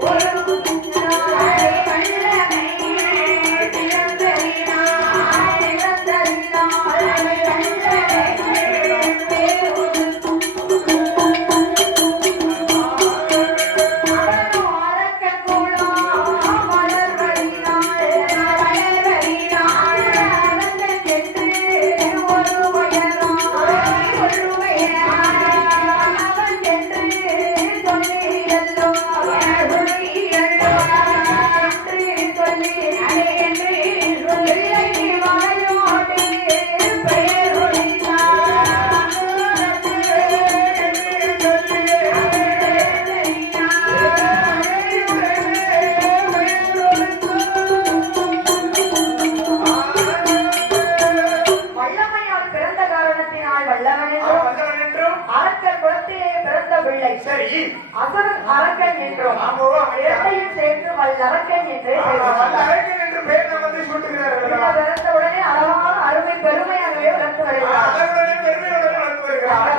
Where காரணத்தினால் வல்லவன் என்றும் அரக்கர் குலத்திலே பிறந்த பிள்ளை. சரி. அசுரன் அரக்கன் என்றும் இரண்டையும் சேர்த்து வல்லரக்கன் என்றே வந்த. அரக்கன் என்று பெயர் நமக்கு சூட்டுகிறார்கள். பிறந்த உடனே அழகான அருமை பெருமையாகவே வளர்த்து வருகிறார்.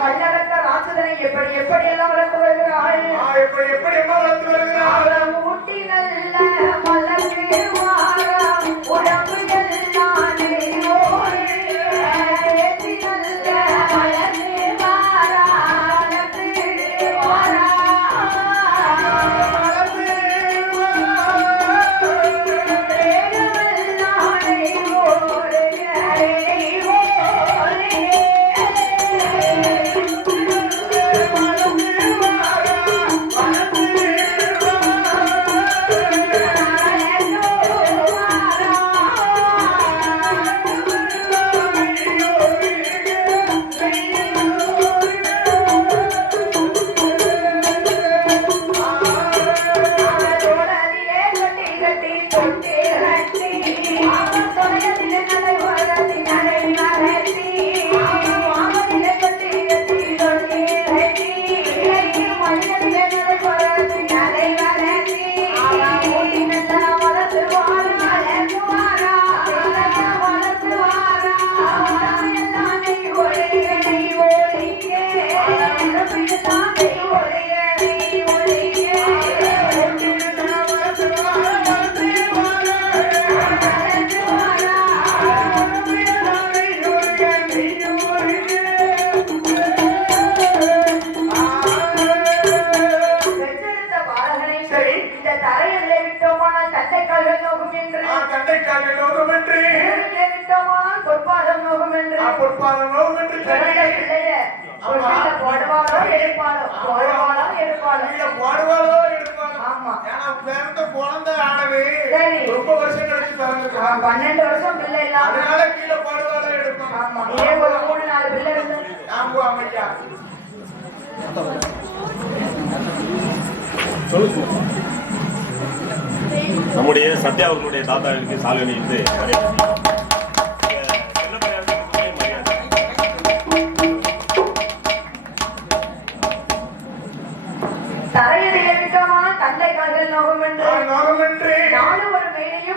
வல்லரக்கர் ராட்சதனை எப்படி எப்படி எல்லாம் வளர்த்து வருகிறாள் எப்படி எப்படி அம்மா வளர்த்து வருகிறார் தந்தைக்காரர்கள் நோகம் என்று பொற்பாதம் நோகும் என்று பொற்பாதம் நோகம் என்று பிள்ளைய போடுவாளோ எடுப்பாளோ? போடுவாளோ எடுப்பாளோ? போடுவாளோ குழந்தை ஆனது. ரொம்ப வருஷம் கழிச்சு பன்னெண்டு வருஷம் பிள்ளை இல்லாம. அதனால கீழே போடுவாளோ எடுப்பாங்க ஆமா. ஒரு மூணு நாலு பிள்ளை இருந்து? ஆமா ஐயா நம்முடைய சத்யா அவர்களுடைய தாத்தாவுக்கு சாலை அணிவித்து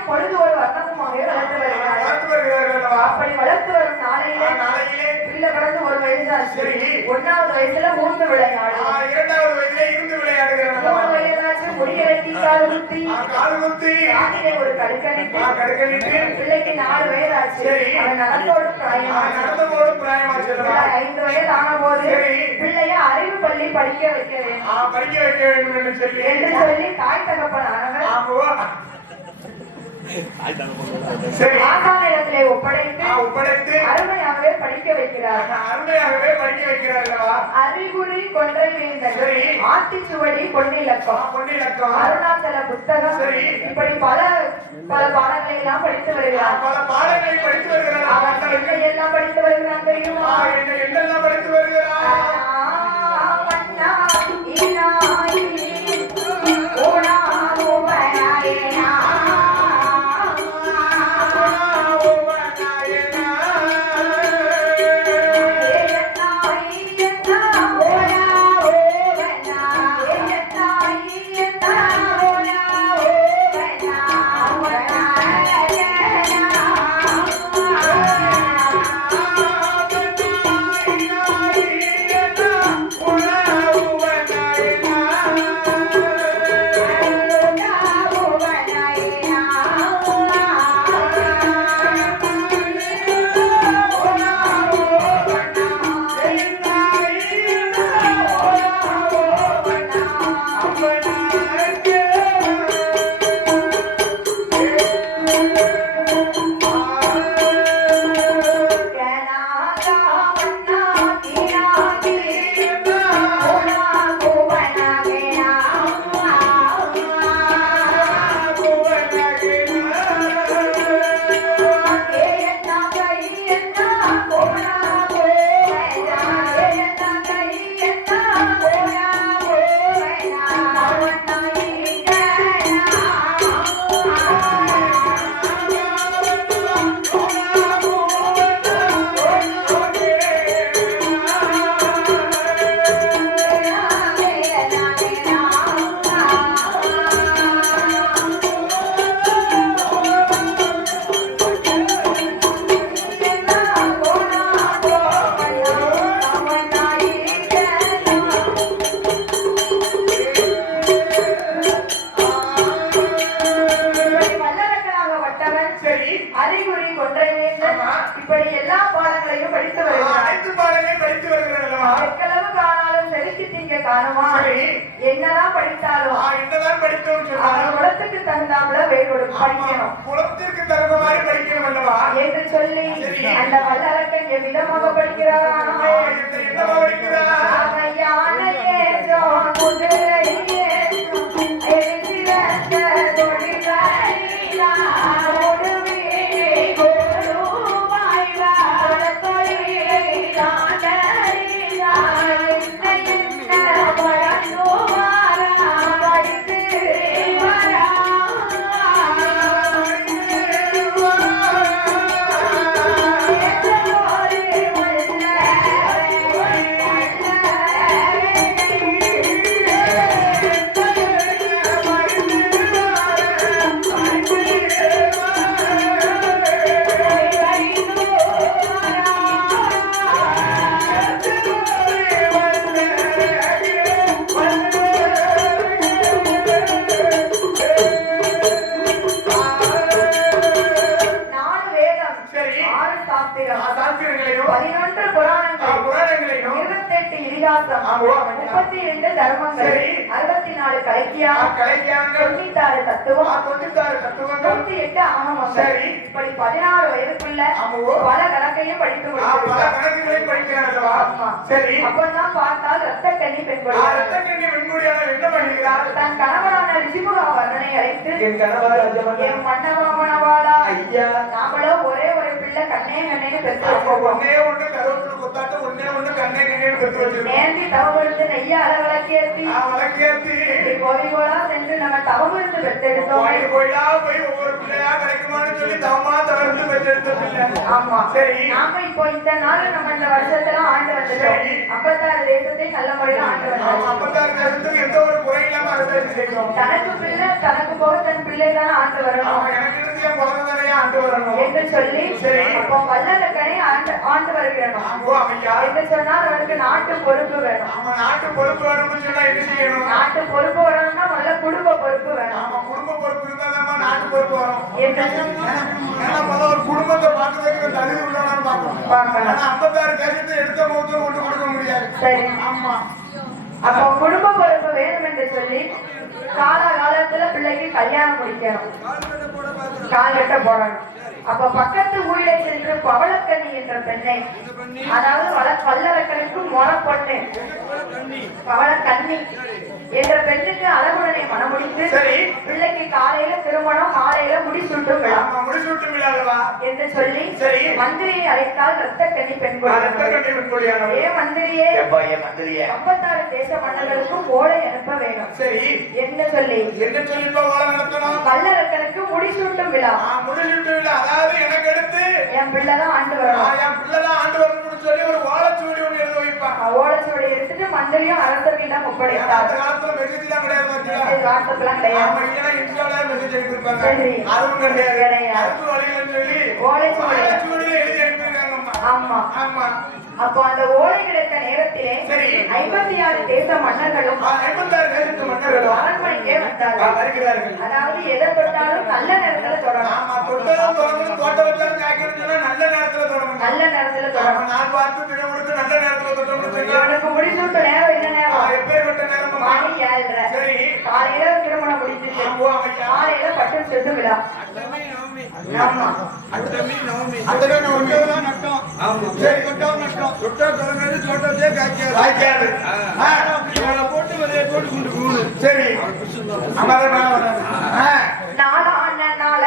பொழுது ஒரு வர்ணமுமாக வளர்த்து வருகிறார்கள் அப்படி வளர்த்து வரும் நாளையிலே நாளையிலே பிள்ளை பிறந்து வயசாச்சு. சரி. ஒன்னாவது வயசுல மூன்று விளையாடும் ஆ, இரண்டாவது வயதிலே இருந்து விளையாடுகிறார்களா மூணு வயதாச்சு முடியரட்டி கால் குத்தி. ஆ, கால் குத்தி. காதிலே ஒரு கடுக்கணிட்டு ஆ, கடுக்கணிட்டு பிள்ளைக்கு நாலு வயதாச்சு. அவன் நடந்தோடு பிராயமாச்சு ஐந்து வயது ஆன போது சரி. பிள்ளைய அறிவு பள்ளி படிக்க வைக்க வேண்டும். படிக்க வைக்க வேண்டும் என்று சொல்லி. என்று சொல்லி தாய் தகப்பனானவர் சரி. ஆசானிடத்திலே ஒப்படைத்து ஆ, ஒப்படைத்து. அருமையாகவே படிக்க வைக்கிறார் அருமையாகவே படிக்க வைக்கிறார்களா? அறிகுறி கொன்றை வேந்தன் சரி. ஆத்திச்சுவடி பொன்னிலக்கம். பொன்னிலக்கம். அருணாச்சல புத்தகம். சரி. இப்படி பல பல பாடங்களை எல்லாம் படித்து வருகிறார். பல பாடங்களை படித்து வருகிறார். எல்லாம் படித்து வருகிறான் தெரியுமா? என்னெல்லாம் படித்து வருகிறார்? இப்படி எல்லா பாடங்களையும் படித்து வருகிறார் அனைத்து பாடங்களையும் படித்து அல்லவா? எக்களவு காணாலும் செலுத்தி திங்க காணுமா. என்னதான் படித்தாலும். என்னதான் படித்தோம் சொன்னாலும். குலத்துக்கு தகுந்தாப்புல வேறு படிக்கணும். குலத்திற்கு தகுந்த மாதிரி படிக்கணும் அல்லவா? என்று சொல்லி. அந்த வல்லரக்கன் எவ்விதமாக படிக்கிறாரா? என்னவா படிக்கிறார்? ஜோன் ஆறு சாஸ்திரம் சாஸ்திரங்களையும் பதினொன்று புராணங்கள் புராணங்களையும் இருபத்தெட்டு இதிகாசம் ஆமா. முப்பத்தி இரண்டு தர்மங்கள் சரி. அறுபத்தி நாலு கலைக்கியா தொண்ணூத்தாறு ஆ, தத்துவம் தொண்ணூத்தாறு எட்டு சரி. இப்படி பதினாறு வயதுக்குள்ள. பல கணக்கையும் படித்து பல. கணக்குகளையும். சரி அப்பதான் பார்த்தால் ரத்த கண்ணி பெண் ஆ, கொள்கிறார். ரத்தக்கண்ணி வெண்முடியான என்ன பண்ணுகிறார் தன் கணவனான ரிஷிமுகா வர்ணனை அழைத்து என் கணவர். என் மன்னவாமனவாளா ஐயா கண்ணே வச்சிருக்கோம் ஒண்ணே கருவேப்பிலை கொத்தாட்டம் ஒண்ணே ஒண்ணு கண்ணே கண்ணேன்னு பெற்று வச்சிருக்கோம். சென்று நம்ம பெற்றெடுத்தோம். கோயில் கோயிலா போய் ஒவ்வொரு பிள்ளையா கிடைக்குமான்னு சொல்லி தவமா தவறு பெற்றெடுத்த பிள்ளை. ஆமா. சரி. நாம இப்போ இந்த நாள் நம்ம இந்த வருஷத்துல ஆண்டு வந்துட்டோம். சரி. ஐம்பத்தாறு தேசத்தை நல்ல முறையில ஆண்டு அப்பதான் தேசத்துக்கு எந்த ஒரு குறை இல்லாம அரசாட்சி தனக்கு பிள்ளை தனக்கு போக தன் பிள்ளை தானே ஆண்டு வரணும். எனக்கு இருந்து என் குழந்தை தானே ஆண்டு வரணும். என்று சொல்லி சரி. அப்போ வல்லரக்கனை ஆண்டு ஆண்டு வருகிறோம் என்று சொன்னால் அவருக்கு நாட்டு பொறுப்பு வேணும். ஆமா நாட்டு பொறுப்பு வேணும்னு சொன்னா என்ன செய்யணும்? நாட்டு பொறுப்பு வரணும்னா முதல்ல குடும்ப பொறுப்பு வேணும். ஆமா குடும்ப பொறுப்பு நாட்டு பொறுப்பு வரும். முதல்ல ஒரு குடும்பத்தை பார்க்கறதுக்கு தகுதி உள்ளவனான்னு பார்க்கணும். ஆனா ஐம்பத்தாறு தேசத்தை எடுத்த முகத்தில் கொண்டு கொடுக்க முடியாது. சரி. ஆமா. அப்போ குடும்ப பொறுப்பு வேணும் என்று சொல்லி கால காலத்துல பிள்ளைக்கு கல்யாணம் முடிக்கணும். கால்கட்ட போடணும். அப்ப பக்கத்து ஊரிலே சென்று பவளக்கண்ணி என்ற பெண்ணை அதாவது வள வல்லரக்கனுக்கு முறப்பொண்ணு பவளக்கண்ணி. என்ற பெண்ணுக்கு அழகுடனை சரி. பிள்ளைக்கு காலையில திருமணம் மாலையில முடிசூட்டும் விழா. ஆமா முடிசூட்டு விழாவா? என்று சொல்லி சரி. மந்திரியை அழைத்தால் ரத்த கண்ணி பெண் ரத்த கொடுக்கணும். கண்ணி வெண்கொடியானவர். ஏ மந்திரியே. மந்திரியே. ஐம்பத்தாறு தேச மன்னர்களுக்கும் ஓலை அனுப்ப வேணும். சரி. என்ன சொல்லி? என்ன சொல்லி வாழ நடத்தணும் வல்லரக்கனுக்கு முடிசூட்டும் விழா. ஆ, முடிசூட்டு விழா. அதாவது எனக்கு எடுத்து என் பிள்ளைதான் ஆண்டு வரணும் என் பிள்ளைதான் ஆண்டு வரணும்னு சொல்லி ஒரு வாழைச்சூடி ஒண்ணு எழுத வைப்பான் ஓலைச்சுவடி எடுத்துட்டு மந்திரியும் அரசவையிடம் ஒப்படைத்தார் அந்த காலத்துல மெசேஜ் எல்லாம் கிடையாது பாத்தீங்களா வாட்ஸ்அப்லாம் கிடையாது ஆமா, இல்லைன்னா இன்ஸ்டால மெசேஜ் அனுப்பியிருப்பாங்க. சரி. அதுவும் கிடையாது. கிடையாது. அதுக்கு வழியிலன்னு சொல்லி ஓலைச்சுவடி. ஓலைச்சுவடியில எழுதி அனுப்பியிருக்காங்கம்மா. ஆமா ஆமா. அப்போ அந்த ஓலை கிடைத்த நேரத்திலே. ஐம்பத்தி ஆறு தேச மன்னர்களும் ஆ, ஐம்பத்தாறு தேசத்து மன்னர்களும் அரண்மனைக்கே வந்தார்கள். அதாவது எதை தொட்டாலும் நல்ல நேரத்துல தொடரும் ஆமா, தொட்டதும் தொடங்கணும், தோட்டம் வச்சாலும் காய்க்கணும்னு சொன்னா நல்ல நேரத்துல தொடங்கணும். நல்ல நேரத்துல ஆமா, தொடரும் நாள் பார்த்து தினம் கொடுத்து நல்ல நேரத்துல தொட்டோம்னு சொன்னா, இவனுக்கு முடிசூட்டு நேரம் என்ன நேரம்? எப்பேர்ப்பட்ட நேரமம்மா? மணி ஏழரை. சரி. காலையில திருமணம் முடிஞ்சிச்சு. காலையில விழா. ஆமா நவமி. நவமி. சரி, நட்டோம். காய்க்காது. சரி.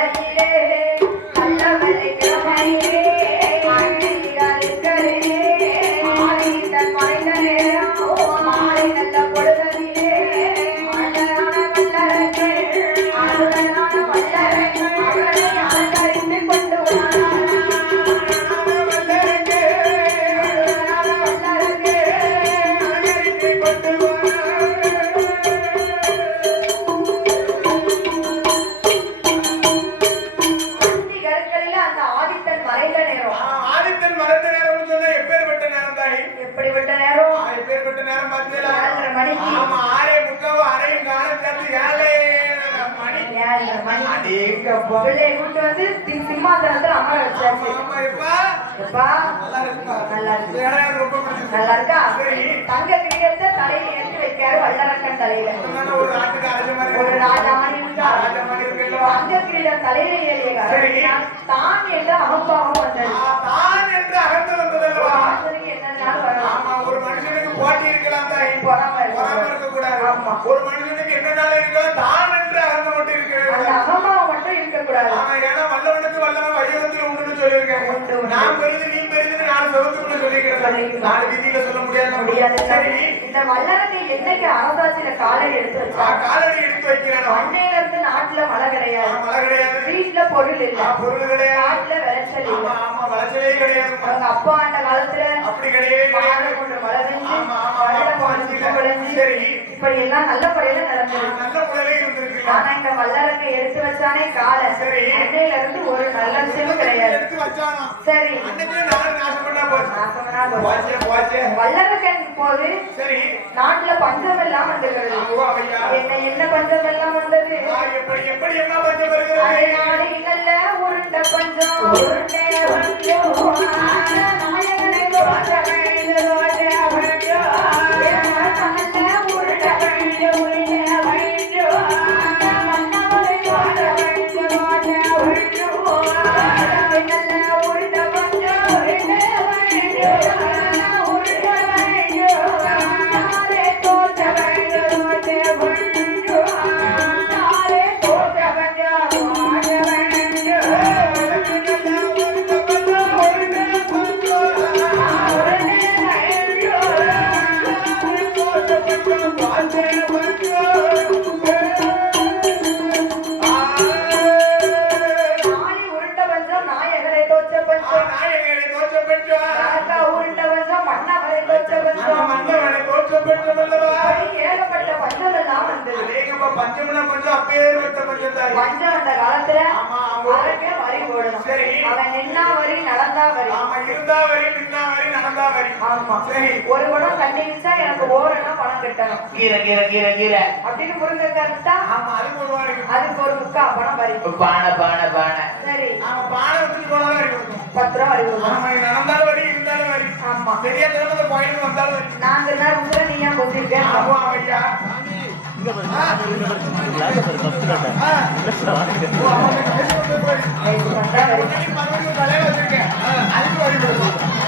நாளையிலே நல்லவரை எப்பேர்ப்பட்ட நேரம் பார்த்தீங்களா? ஆமா, ஆறே முக்காவு, அரையும் காலம் சேர்த்து ஏழே மணி. ஏழரை மணி அடேங்கப்பா. பிள்ளையை கூட்டு வந்து சி- சிம்மாசனத்துல அமர ஆமா, வச்சாச்சு ஆமா, இப்ப எப்பா நல்லா இருக்குப்பா. நல்லா இருக்கு இந்த இடம் எனக்கு ரொம்ப பிடிச்சிருக்கு. நல்லா இருக்கா சரி. தங்க கிரீடத்தை தலையில ஏற்றி வைக்காரு வல்லரக்கன் தலையில ஒரு நாட்டுக்கு அரச மாதிரி ஒரு இருக்கு. ராஜாவான் இருந்தார். ராஜா மாதிரி இருக்குல்ல. தங்க கிரீடம் தலையில ஏறிய தான் என்ற அகம்பாவம் வந்தது தான் என்று அகன்று ஒரு வந்ததல்லவா? மனுஷனுக்கு என்னன்னாலும் வரலாம் ஆமா, ஒரு மனுஷனுக்கு போட்டி இருக்கலாம் தாய். பொறாமை இருக்கக்கூடாது. பொறாமை இருக்கக்கூடாது. ஆமா. ஒரு மனுஷனுக்கு என்ன நாளே இருக்கலாம், தான் என்று அகன்று மட்டும் இருக்கிறது. அகம்பாவம் மட்டும் இருக்கக்கூடாது ஆமா, ஏன்னா வல்லவனுக்கு வல்லவன் வையகத்தில் உண்டுன்னு உண்டு. நான் பெரிது, நீ நாலு செவத்துக்குள்ள சொல்லிக்கிறேன். நாலு வீதியில சொல்ல முடியாது. முடியாது சரி. இந்த வல்லரக்கை என்னைக்கு அரசாட்சியில காலை எடுத்து வச்சா காலடி எடுத்து வைக்கிறேன். அன்னையில இருந்து நாட்டுல மழை கிடையாது மழை கிடையாது. வீட்டுல பொருள் இல்ல பொருள் கிடையாது. நாட்டுல விளைச்சல் இல்ல ஆமா, விளைச்சலே கிடையாது. அவங்க அப்பா அந்த காலத்துல அப்படி கிடையவே கிடையாது. கொண்டு மழை பெஞ்சு சரி. இப்படி எல்லாம் நல்ல முறையில நடந்தது நல்ல குழலே இருந்திருக்குல்ல. ஆனா இந்த வல்லரக்கை எடுத்து வச்சானே காலை சரி. அன்னையில இருந்து ஒரு நல்ல விஷயம் கிடையாது எடுத்து வச்சானா? சரி அன்னைக்கே நாடு நாசம் பண்ணா போச்சு. போது சரி. நாட்டுல பஞ்சம் எல்லாம் ஐயா. என்ன என்ன பஞ்சம் எல்லாம் வந்தது எப்படி எப்படி என்ன பஞ்சம் வருகிறது? உருண்ட பஞ்சம் உருண்டை பஞ்சம் பஞ்சம் வந்த காலத்துல. அவனுக்கு வரி போடணும். சரி. அவன் நின்னா வரி, நடந்தா வரி. ஆமா. சரி. ஒரு குடம் தண்ணி விச்சா எனக்கு ஓரணா பணம் கட்டணும் கீரை கீரை கீரை கீரை அப்படின்னு முருங்கைக்காய் வித்தா ஆமா அது போடுவாரு அதுக்கு ஒரு முக்கா பணம் வரி பானை பானை பானை சரி ஆமா பானை வச்சுட்டு போனாலும் வரி பத்து ரூபா வரி கொடுக்கணும். ஆமா இது நடந்தாலும் வரி இருந்தாலும் வரி ஆமா தெரியாத கோயிலுக்கு வந்தாலும் வரி நாங்க என்ன நீ ஏன் கொத்திருக்கேன் ஆமா ஐயா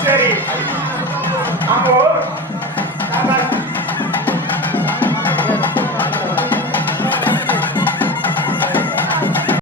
சரி. அப்போ